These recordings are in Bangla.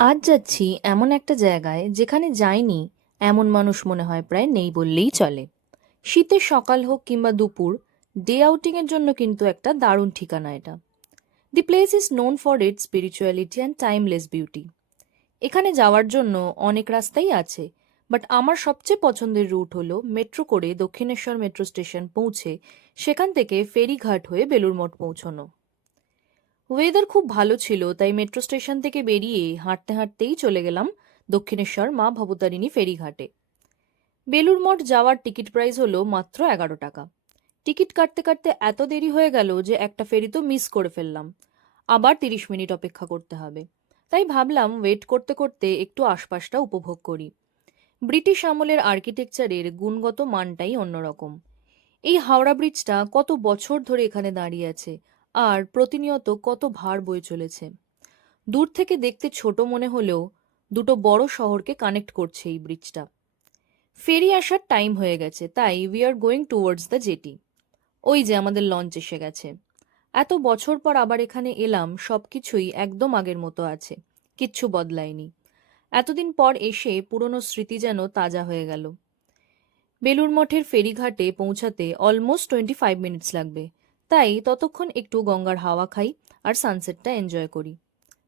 আজ যাচ্ছি এমন একটা জায়গায় যেখানে যাইনি এমন মানুষ মনে হয় প্রায় নেই বললেই চলে। শীতের সকাল হোক কিংবা দুপুর, ডে আউটিং এর জন্য কিন্তু একটা দারুণ ঠিকানা এটা। The place is known for it spirituality and timeless beauty. এখানে যাওয়ার জন্য অনেক রাস্তাই আছে, বাট আমার সবচেয়ে পছন্দের রুট হলো মেট্রো করে দক্ষিণেশ্বর মেট্রো স্টেশন পৌঁছে সেখান থেকে ফেরিঘাট হয়ে বেলুড় মঠ পৌঁছানো। ওয়েদার খুব ভালো ছিল, তাই মেট্রো স্টেশন থেকে বেরিয়ে হাঁটতে হাঁটতেই চলে গেলাম দক্ষিণেশ্বর মা ভবতারিণী ফেরিঘাটে। বেলুড় মঠ যাওয়ার টিকিট প্রাইস হলো মাত্র 11 টাকা। টিকিট কাটতে কাটতে এত দেরি হয়ে গেল যে একটা ফেরি তো মিস করে ফেললাম। আবার 30 মিনিট অপেক্ষা করতে হবে। তাই ভাবলাম ওয়েট করতে করতে একটু আশপাশটা উপভোগ করি। ব্রিটিশ আমলের আর্কিটেকচারের গুণগত মানটাই অন্যরকম। এই হাওড়া ব্রিজটা কত বছর ধরে এখানে দাঁড়িয়ে আছে, আর প্রতিনিয়ত কত ভার বয়ে চলেছে। দূর থেকে দেখতে ছোট মনে হলেও দুটো বড় শহরকে কানেক্ট করছে এই ব্রিজটা। ফেরি আসার টাইম হয়ে গেছে, তাই we are going towards the jetty. ওই যে আমাদের লঞ্চ এসে গেছে। এত বছর পর আবার এখানে এলাম, সবকিছুই একদম আগের মতো আছে, কিচ্ছু বদলায়নি। এতদিন পর এসে পুরনো স্মৃতি যেন তাজা হয়ে গেল। বেলুড় মঠের ফেরিঘাটে পৌঁছাতে অলমোস্ট 25 মিনিটস লাগবে, তাই ততক্ষণ একটু গঙ্গার হাওয়া খাই আর সানসেটটা এনজয় করি।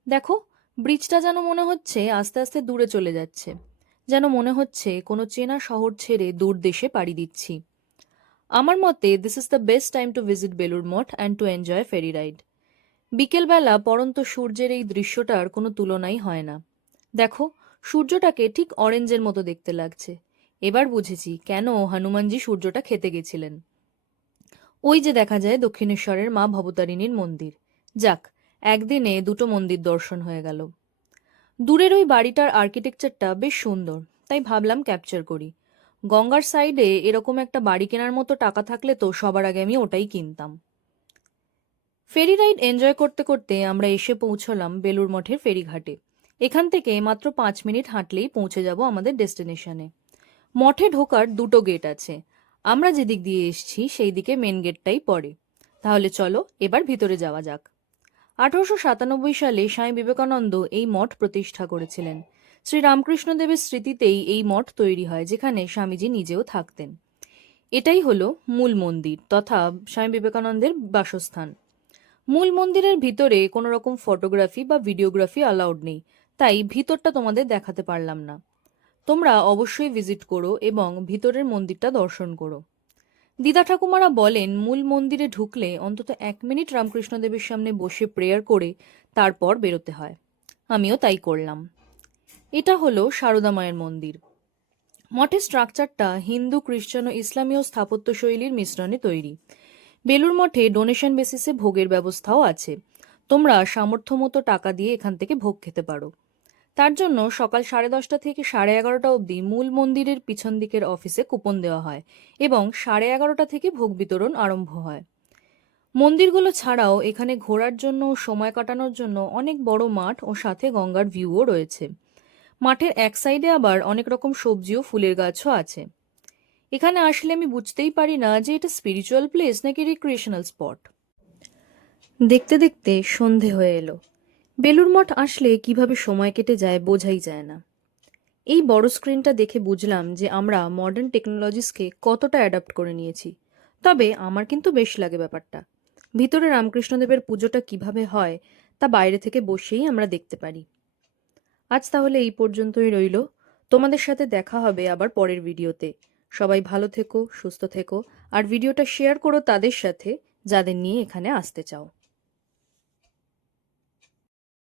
দেখো, ব্রিজটা যেন মনে হচ্ছে আস্তে আস্তে দূরে চলে যাচ্ছে, যেন মনে হচ্ছে কোনো চেনা শহর ছেড়ে দূর দেশে পাড়ি দিচ্ছি। আমার মতে this is the best time to visit Belur Math and to enjoy ferry ride. বিকেলবেলা পড়ন্ত সূর্যের এই দৃশ্যটার কোনো তুলনাই হয় না। দেখো, সূর্যটাকে ঠিক অরেঞ্জের মতো দেখতে লাগছে। এবার বুঝেছি কেন হনুমানজি সূর্যটা খেতে গেছিলেন। ওই যে দেখা যায় দক্ষিণেশ্বরের মা ভবতারিণীর মন্দির। যাক, একদিনে দুটো মন্দির দর্শন হয়ে গেল। দূরের ওই বাড়িটার আর্কিটেকচারটা বেশ সুন্দর, তাই ভাবলাম ক্যাপচার করি। গঙ্গার সাইডে এরকম একটা বাড়ি কেনার মতো টাকা থাকলে তো সবার আগে আমি ওটাই কিনতাম। ফেরি রাইড এনজয় করতে করতে আমরা এসে পৌঁছলাম বেলুড় মঠের ফেরিঘাটে। এখান থেকে মাত্র 5 মিনিট হাঁটলেই পৌঁছে যাব আমাদের ডেস্টিনেশনে। মঠে ঢোকার দুটো গেট আছে। আমরা যেদিক দিয়ে এসছি সেই দিকে মেন গেটটাই পড়ে। তাহলে চলো এবার ভিতরে যাওয়া যাক। 1897 সালে স্বামী বিবেকানন্দ এই মঠ প্রতিষ্ঠা করেছিলেন। শ্রী রামকৃষ্ণদেবের স্মৃতিতেই এই মঠ তৈরি হয়, যেখানে স্বামীজি নিজেও থাকতেন। এটাই হলো মূল মন্দির তথা স্বামী বিবেকানন্দের বাসস্থান। মূল মন্দিরের ভিতরে কোনো রকম ফটোগ্রাফি বা ভিডিওগ্রাফি অ্যালাউড নেই, তাই ভিতরটা তোমাদের দেখাতে পারলাম না। তোমরা অবশ্যই ভিজিট করো এবং ভিতরের মন্দিরটা দর্শন করো। দিদা ঠাকুমারা বলেন মূল মন্দিরে ঢুকলে অন্তত 1 মিনিট রামকৃষ্ণদেবের সামনে বসে প্রেয়ার করে তারপর বেরোতে হয়। আমিও তাই করলাম। এটা হলো সারদা মায়ের মন্দির। মঠের স্ট্রাকচারটা হিন্দু, খ্রিস্টান ও ইসলামীয় স্থাপত্য শৈলীর মিশ্রণে তৈরি। বেলুড় মঠে ডোনেশন বেসিসে ভোগের ব্যবস্থাও আছে। তোমরা সামর্থ্য মতো টাকা দিয়ে এখান থেকে ভোগ খেতে পারো। তার জন্য সকাল 10:30 থেকে 11:30 অবধি মূল মন্দিরের পিছন দিকের অফিসে কুপন দেওয়া হয় এবং 11:30 থেকে ভোগ বিতরণ আরম্ভ হয়। মন্দিরগুলো ছাড়াও এখানে ঘোরার জন্য ও সময় কাটানোর জন্য অনেক বড় মাঠ ও সাথে গঙ্গার ভিউও রয়েছে। মাঠের এক সাইডে আবার অনেক রকম সবজি ও ফুলের গাছও আছে। এখানে আসলে আমি বুঝতেই পারি না যে এটা স্পিরিচুয়াল প্লেস নাকি রিক্রিয়েশনাল স্পট। দেখতে দেখতে সন্ধে হয়ে এলো। বেলুড় মঠ আসলে কিভাবে সময় কেটে যায় বোঝাই যায় না। এই বড় স্ক্রিনটা দেখে বুঝলাম যে আমরা মডার্ন টেকনোলজিসকে কতটা অ্যাডাপ্ট করে নিয়েছি। তবে আমার কিন্তু বেশ লাগে ব্যাপারটা। ভিতরে রামকৃষ্ণদেবের পুজোটা কিভাবে হয় তা বাইরে থেকে বসেই আমরা দেখতে পারি। আজ তাহলে এই পর্যন্তই রইল। তোমাদের সাথে দেখা হবে আবার পরের ভিডিওতে। সবাই ভালো থেকো, সুস্থ থেকো, আর ভিডিওটা শেয়ার করো তাদের সাথে যাদের নিয়ে এখানে আসতে চাও।